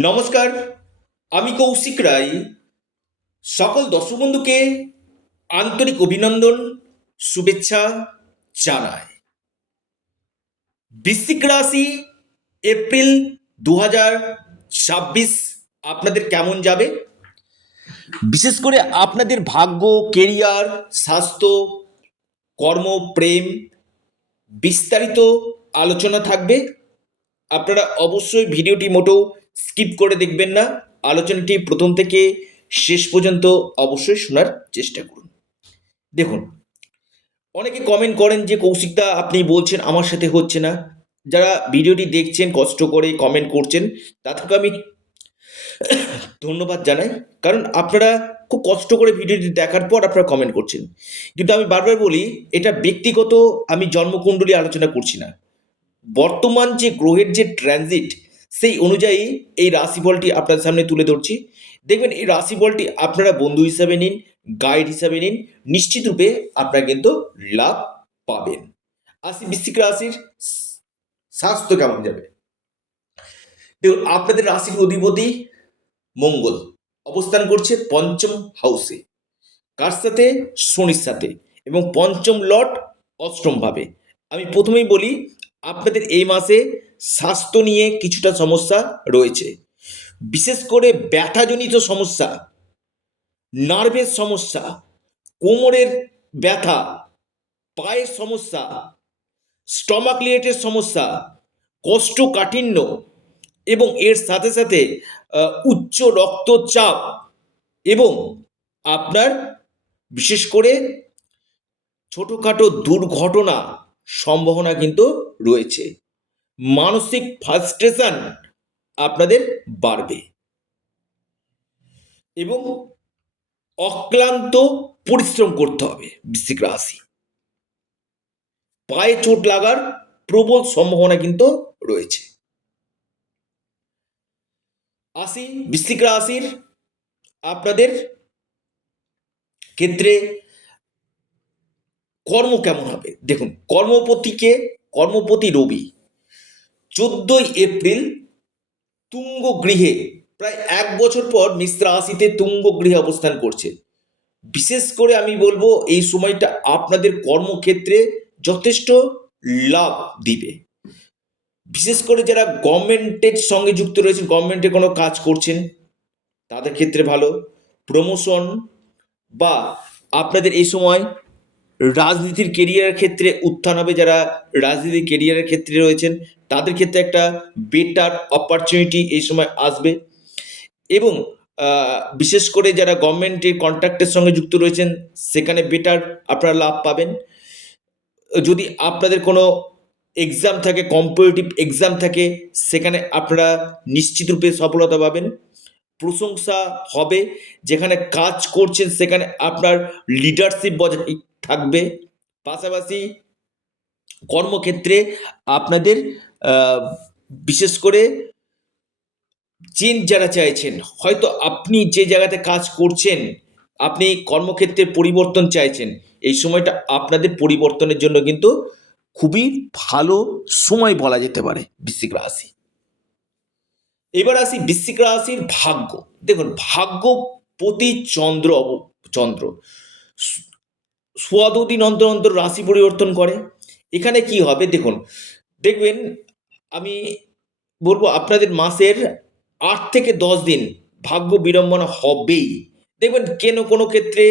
নমস্কার, আমি কৌশিক রায়। সকল দর্শক বন্ধুকে আন্তরিক অভিনন্দন, শুভেচ্ছা জানাই। বৃশ্চিক রাশি এপ্রিল 2026 আপনাদের কেমন যাবে? বিশেষ করে আপনাদের ভাগ্য, কেরিয়ার, স্বাস্থ্য, কর্ম, প্রেম বিস্তারিত আলোচনা থাকবে। আপনারা অবশ্যই ভিডিওটি মোটেও স্কিপ করে দেখবেন না। আলোচনাটি প্রথম থেকে শেষ পর্যন্ত অবশ্যই শোনার চেষ্টা করুন। দেখুন, অনেকে কমেন্ট করেন যে কৌশিকদা আপনি বলছেন আমার সাথে হচ্ছে না। যারা ভিডিওটি দেখছেন, কষ্ট করে কমেন্ট করছেন, তাদেরকে আমি ধন্যবাদ জানাই। কারণ আপনারা খুব কষ্ট করে ভিডিওটি দেখার পর আপনারা কমেন্ট করছেন। কিন্তু আমি বারবার বলি, এটা ব্যক্তিগত, আমি জন্মকুণ্ডলী আলোচনা করছি না। বর্তমান যে গ্রহের যে ট্রানজিট, সেই অনুযায়ী এই রাশিফলটি আপনাদের সামনে তুলে ধরছি। দেখবেন এই রাশিফলটি আপনারা বন্ধু হিসাবে নিন, গাইড হিসাবে নিন, নিশ্চিত রূপে আপনারা কিন্তু লাভ পাবেন। আসি বৃশ্চিক রাশির স্বাস্থ্য কেমন যাবে। দেখুন, আপনাদের রাশির অধিপতি মঙ্গল অবস্থান করছে পঞ্চম হাউসে। কার সাথে? শনির সাথে। এবং পঞ্চম লর্ড অষ্টম ভাবে। আমি প্রথমেই বলি, আপনাদের এই মাসে স্বাস্থ্য নিয়ে কিছুটা সমস্যা রয়েছে। বিশেষ করে ব্যথাজনিত সমস্যা, নার্ভের সমস্যা, কোমরের ব্যথা, পায়ের সমস্যা, স্টমাক রিলেটেড সমস্যা, কোষ্ঠকাঠিন্য এবং এর সাথে সাথে উচ্চ রক্তচাপ এবং আপনার বিশেষ করে ছোটোখাটো দুর্ঘটনা সম্ভাবনা কিন্তু রয়েছে। মানসিক ফ্রাস্ট্রেশন আপনাদের বাড়বে এবং অক্লান্ত পরিশ্রম করতে হবে। বৃশ্চিক রাশি, পায়ে চোট লাগার প্রবল সম্ভাবনা কিন্তু রয়েছে। আসি বৃশ্চিক রাশির আপনাদের ক্ষেত্রে কর্ম কেমন হবে। দেখুন, কর্মপতি রবি 14ই এপ্রিল তুঙ্গ গৃহে, প্রায় 1 বছর পর মিশ্র রাশিতে তুঙ্গ গৃহে অবস্থান করছে। বিশেষ করে আমি বলবো এই সময়টা আপনাদের কর্মক্ষেত্রে যথেষ্ট লাভ দিবে। বিশেষ করে যারা গভর্নমেন্টের সঙ্গে যুক্ত রয়েছেন, গভর্নমেন্টে কোনো কাজ করছেন, তাদের ক্ষেত্রে ভালো প্রমোশন, বা আপনাদের এই সময় রাজনীতির কেরিয়ারের ক্ষেত্রে উত্থান হবে। যারা রাজনীতির কেরিয়ারের ক্ষেত্রে রয়েছেন তাদের ক্ষেত্রে একটা বেটার অপরচুনিটি এই সময় আসবে। এবং বিশেষ করে যারা গভর্নমেন্টের কন্ট্রাক্টের সঙ্গে যুক্ত রয়েছেন, সেখানে বেটার আপনারা লাভ পাবেন। যদি আপনাদের কোনো এক্সাম থাকে, কম্পিটিটিভ এক্সাম থাকে, সেখানে আপনারা নিশ্চিত রূপে সফলতা পাবেন। প্রশংসা হবে। যেখানে কাজ করছেন সেখানে আপনার লিডারশিপ বজায় থাকবে। পাশাপাশি কর্মক্ষেত্রে আপনাদের বিশেষ করে চেঞ্জ যারা চাইছেন, হয়তো আপনি যে জায়গাতে কাজ করছেন, আপনি কর্মক্ষেত্রে পরিবর্তন চাইছেন, এই সময়টা আপনাদের পরিবর্তনের জন্য কিন্তু খুবই ভালো সময় বলা যেতে পারে বৃশ্চিক রাশি। এবার আসি বৃশ্চিক রাশির ভাগ্য। দেখুন, ভাগ্যপতি চন্দ্র সোয়া দিন অন্তর অন্তর রাশি পরিবর্তন করে। এখানে কি হবে দেখুন, দেখবেন আমি বলবো আপনাদের মাসের 8 থেকে 10 দিন ভাগ্য বিড়ম্বনা হবেই। দেখবেন কোনো ক্ষেত্রে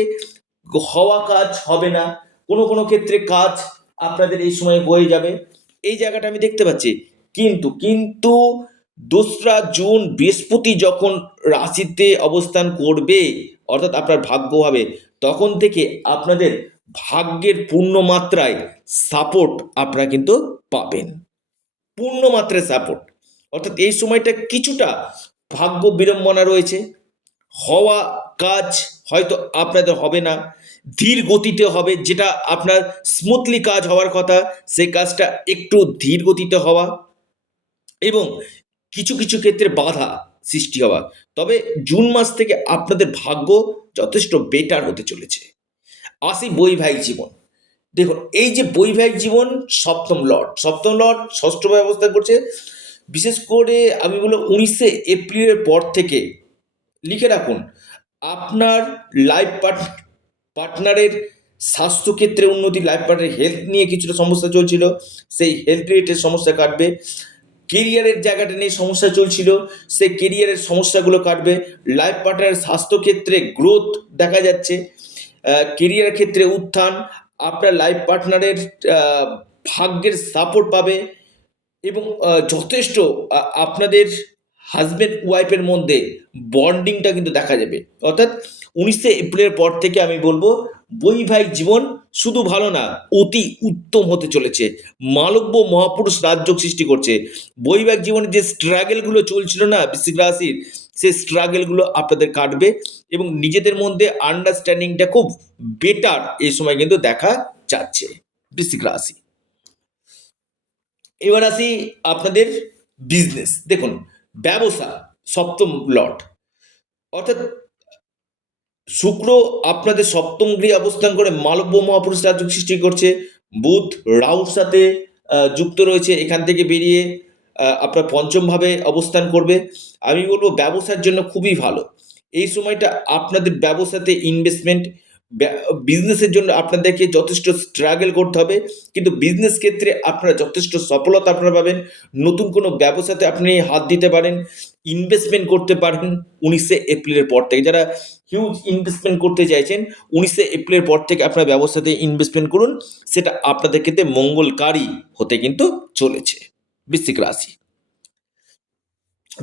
হওয়া কাজ হবে না, কোনো ক্ষেত্রে কাজ আপনাদের এই সময় হয়ে যাবে। এই জায়গাটা আমি দেখতে পাচ্ছি। কিন্তু 2রা জুন বৃহস্পতি যখন রাশিতে অবস্থান করবে, অর্থাৎ আপনার ভাগ্য হবে, তখন থেকে আপনাদের ভাগ্যের পূর্ণ মাত্রায় সাপোর্ট আপনারা কিন্তু পাবেন। পূর্ণ মাত্রায় সাপোর্ট, অর্থাৎ এই সময়টা কিছুটা ভাগ্য বিড়ম্বনা রয়েছে। হওয়া কাজ হয়তো আপনাদের হবে না, ধীর গতিতে হবে। যেটা আপনার স্মুথলি কাজ হওয়ার কথা, সেই কাজটা একটু ধীর গতিতে হওয়া এবং কিছু ক্ষেত্রে বাধা সৃষ্টি হওয়া। তবে জুন মাস থেকে আপনাদের ভাগ্য যথেষ্ট বেটার হতে চলেছে। আসি বৈবাহিক জীবন। দেখুন, এই যে বৈবাহিক জীবন, সপ্তম লর্ড ষষ্ঠ ব্যবস্থা করছে। বিশেষ করে আমি বলবো 19শে এপ্রিলের পর থেকে লিখে রাখুন, আপনার লাইফ পার্টনারের স্বাস্থ্যক্ষেত্রে উন্নতি, লাইফ পার্টনারের হেলথ নিয়ে কিছুটা সমস্যা চলছিল, সেই হেলথ রিলেটেড সমস্যা কাটবে। কেরিয়ারের জায়গাটা নিয়ে সমস্যা চলছিল, সেই কেরিয়ারের সমস্যাগুলো কাটবে। লাইফ পার্টনারের স্বাস্থ্যক্ষেত্রে গ্রোথ দেখা যাচ্ছে, কেরিয়ার ক্ষেত্রে উত্থান, আপনার লাইফ পার্টনারের ভাগ্যের সাপোর্ট পাবে এবং যথেষ্ট আপনাদের হাজব্যান্ড ওয়াইফের মধ্যে বন্ডিংটা কিন্তু দেখা যাবে। অর্থাৎ 19শে এপ্রিলের পর থেকে আমি বলবো বৈবাহিক জীবন শুধু ভালো না, অতি উত্তম হতে চলেছে। মালব্য মহাপুরুষ রাজযোগ সৃষ্টি করছে। বৈবাহিক জীবনে যে স্ট্রাগেলগুলো চলছিল না বৃশ্চিক রাশির, সেই স্ট্রাগেলগুলো আপনাদের কাটবে এবং নিজেদের মধ্যে আন্ডারস্ট্যান্ডিংটা খুব বেটার এই সময় কিন্তু দেখা যাচ্ছে বৃশ্চিক রাশি। এবার আসি আপনাদের বিজনেস। দেখুন, ব্যবসা সপ্তম লট, অর্থাৎ শুক্র আপনাদের সপ্তম গৃহে অবস্থান করে মালব্য মহাপুরুষ রাজযোগ সৃষ্টি করছে। বুধ রাহুর সাথে যুক্ত রয়েছে, এখান থেকে বেরিয়ে আপনার পঞ্চম ভাবে অবস্থান করবে। আমি বলবো ব্যবসার জন্য খুবই ভালো এই সময়টা। আপনাদের ব্যবসাতে ইনভেস্টমেন্ট, বিজনেসের জন্য আপনাদেরকে যথেষ্ট স্ট্রাগল করতে হবে, কিন্তু বিজনেস ক্ষেত্রে আপনারা যথেষ্ট সফলতা আপনারা পাবেন। নতুন কোনো ব্যবসাতে আপনি হাত দিতে পারেন, ইনভেস্টমেন্ট করতে পারেন 19শে এপ্রিলের পর থেকে। যারা হিউজ ইনভেস্টমেন্ট করতে চাইছেন 19শে এপ্রিলের পর থেকে আপনার ব্যবসাতে ইনভেস্টমেন্ট করুন, সেটা আপনাদের ক্ষেত্রে মঙ্গলকারী হতে কিন্তু চলেছে বৃশ্চিক রাশি।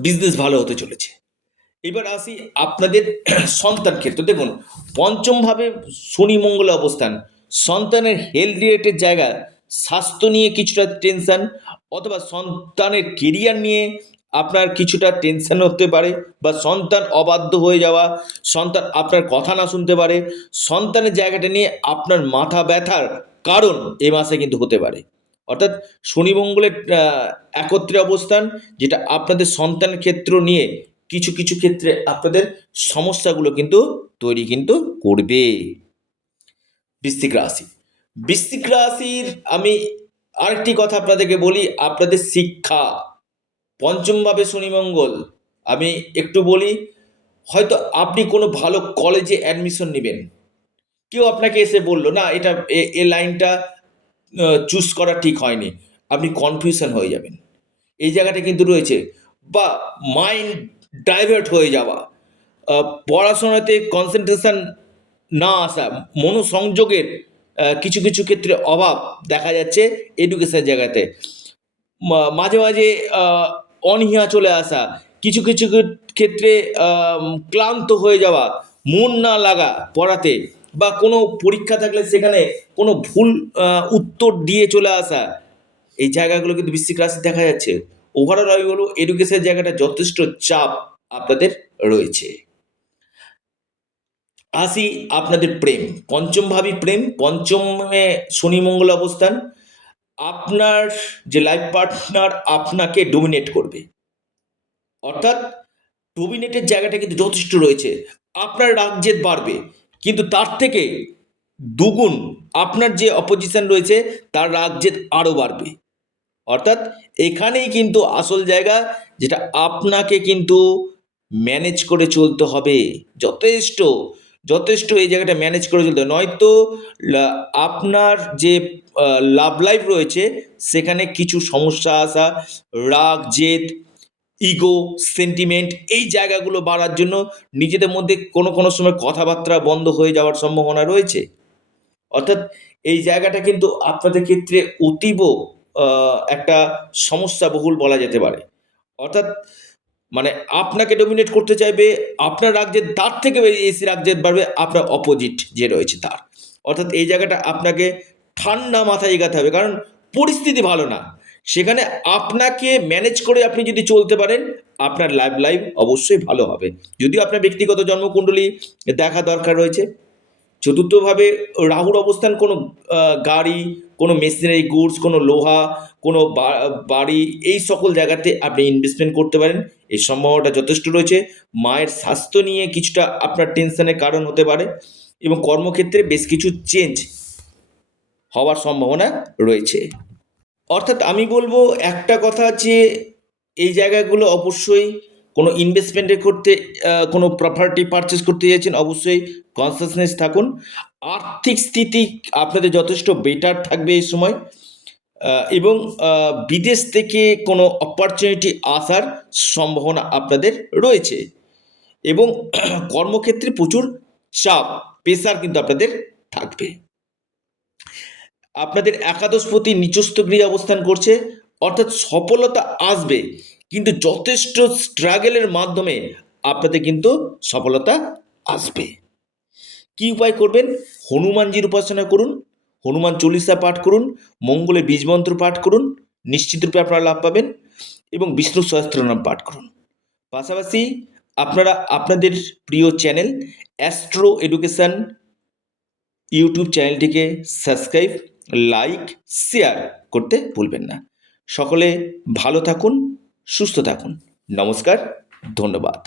বিজনেস ভালো হতে চলেছে। এবার আসি আপনাদের সন্তান ক্ষেত্র। দেখুন, পঞ্চম ভাবে শনি মঙ্গল অবস্থান, সন্তানের হেলথ রিলেটেড জায়গা, স্বাস্থ্য নিয়ে কিছুটা টেনশন, অথবা সন্তানের কেরিয়ার নিয়ে আপনার কিছুটা টেনশন হতে পারে, বা সন্তান অবাধ্য হয়ে যাওয়া, সন্তান আপনার কথা না শুনতে পারে, সন্তানের জায়গাটা নিয়ে আপনার মাথা ব্যথার কারণ এ মাসে কিন্তু হতে পারে। অর্থাৎ শনি মঙ্গলের একত্রে অবস্থান, যেটা আপনাদের সন্তানের ক্ষেত্র নিয়ে কিছু কিছু ক্ষেত্রে আপনাদের সমস্যাগুলো কিন্তু তৈরি কিন্তু করবে বৃশ্চিক রাশি। বৃশ্চিক রাশির আমি আরেকটি কথা আপনাদেরকে বলি, আপনাদের শিক্ষা পঞ্চমভাবে শনি মঙ্গল। আমি একটু বলি, হয়তো আপনি কোনো ভালো কলেজে অ্যাডমিশন নেবেন, কেউ আপনাকে এসে বললো না এটা এ লাইনটা চুজ করা ঠিক হয়নি, আপনি কনফিউশন হয়ে যাবেন, এই জায়গাটা কিন্তু রয়েছে। বা মাইন্ড ডাইভার্ট হয়ে যাওয়া, পড়াশোনাতে কনসেন্ট্রেশন না আসা, মনোসংযোগের কিছু কিছু ক্ষেত্রে অভাব দেখা যাচ্ছে এডুকেশনের জায়গাতে। মাঝে মাঝে অনীহা চলে আসা, কিছু কিছু ক্ষেত্রে ক্লান্ত হয়ে যাওয়া, মন না লাগা পড়াতে, বা কোনো পরীক্ষা থাকলে সেখানে কোনো ভুল উত্তর দিয়ে চলে আসা, এই জায়গাগুলো কিন্তু বৃশ্চিক রাশি দেখা যাচ্ছে। ওভারঅল আমি বলবো এডুকেশনের জায়গাটা যথেষ্ট চাপ আপনাদের রয়েছে। আসি আপনাদের প্রেম, পঞ্চম ভাবী প্রেম, পঞ্চমে শনি মঙ্গল অবস্থান। আপনার যে লাইফ পার্টনার আপনাকে ডোমিনেট করবে, অর্থাৎ ডোমিনেটের জায়গাটা কিন্তু যথেষ্ট রয়েছে। আপনার রাগজেদ বাড়বে, কিন্তু তার থেকে দুগুণ আপনার যে অপোজিশন রয়েছে তার রাগজেদ আরও বাড়বে। অর্থাৎ এখানেই কিন্তু আসল জায়গা, যেটা আপনাকে কিন্তু ম্যানেজ করে চলতে হবে, যথেষ্ট যথেষ্ট এই জায়গাটা ম্যানেজ করে চলতে হবে, নয়তো আপনার যে লাভ লাইফ রয়েছে সেখানে কিছু সমস্যা আসা, রাগ জেদ, ইগো, সেন্টিমেন্ট, এই জায়গাগুলো বাড়ার জন্য নিজেদের মধ্যে কোনো কোনো সময় কথাবার্তা বন্ধ হয়ে যাওয়ার সম্ভাবনা রয়েছে। অর্থাৎ এই জায়গাটা কিন্তু আপনাদের ক্ষেত্রে অতীব একটা সমস্যা বহুল বলা যেতে পারে। অর্থাৎ মানে আপনাকে ডমিনেট করতে চাইবে, আপনার রাজ্যের তার থেকে এসি রাজ্যের বাড়বে আপনার অপোজিট যে রয়েছে তার। অর্থাৎ এই জায়গাটা আপনাকে ঠান্ডা মাথায় এগাতে হবে, কারণ পরিস্থিতি ভালো না। সেখানে আপনাকে ম্যানেজ করে আপনি যদি চলতে পারেন, আপনার লাইফ অবশ্যই ভালো হবে। যদিও আপনার ব্যক্তিগত জন্মকুণ্ডলী দেখা দরকার রয়েছে। চতুর্থভাবে রাহুর অবস্থান, কোনো গাড়ি, কোনো মেশিনারি গুডস, কোনো লোহা, কোনো বাড়ি, এই সকল জায়গাতে আপনি ইনভেস্টমেন্ট করতে পারেন, এই সম্ভাবনাটা যথেষ্ট রয়েছে। মায়ের স্বাস্থ্য নিয়ে কিছুটা আপনার টেনশনের কারণ হতে পারে, এবং কর্মক্ষেত্রে বেশ কিছু চেঞ্জ হওয়ার সম্ভাবনা রয়েছে। অর্থাৎ আমি বলবো একটা কথা, যে এই জায়গাগুলো অবশ্যই কোনো ইনভেস্টমেন্টের করতে কোনো প্রপার্টি পারচেস করতে যাচ্ছেন, অবশ্যই কনসাসনেস থাকুন। আর্থিক স্থিতি আপনাদের যথেষ্ট বেটার থাকবে এই সময়, এবং বিদেশ থেকে কোনো অপরচুনিটি আসার সম্ভাবনা আপনাদের রয়েছে, এবং কর্মক্ষেত্রে প্রচুর চাপ, প্রেসার কিন্তু আপনাদের থাকবে। আপনাদের একাদশপতি নিচস্থ গৃহে অবস্থান করছে, অর্থাৎ সফলতা আসবে, কিন্তু যথেষ্ট স্ট্রাগলের মাধ্যমে আপনাদের কিন্তু সফলতা আসবে। কি উপায় করবেন? হনুমানজির উপাসনা করুন, হনুমান চল্লিশা পাঠ করুন, মঙ্গলে বীজমন্ত্র পাঠ করুন, নিশ্চিত রূপে আপনারা লাভ পাবেন, এবং বিষ্ণু সহস্রনাম পাঠ করুন। পাশাপাশি আপনারা আপনাদের প্রিয় চ্যানেল অ্যাস্ট্রো এডুকেশন ইউটিউব চ্যানেলটিকে সাবস্ক্রাইব, লাইক, শেয়ার করতে ভুলবেন না। সকলে ভালো থাকুন, সুস্থ থাকুন। নমস্কার, ধন্যবাদ।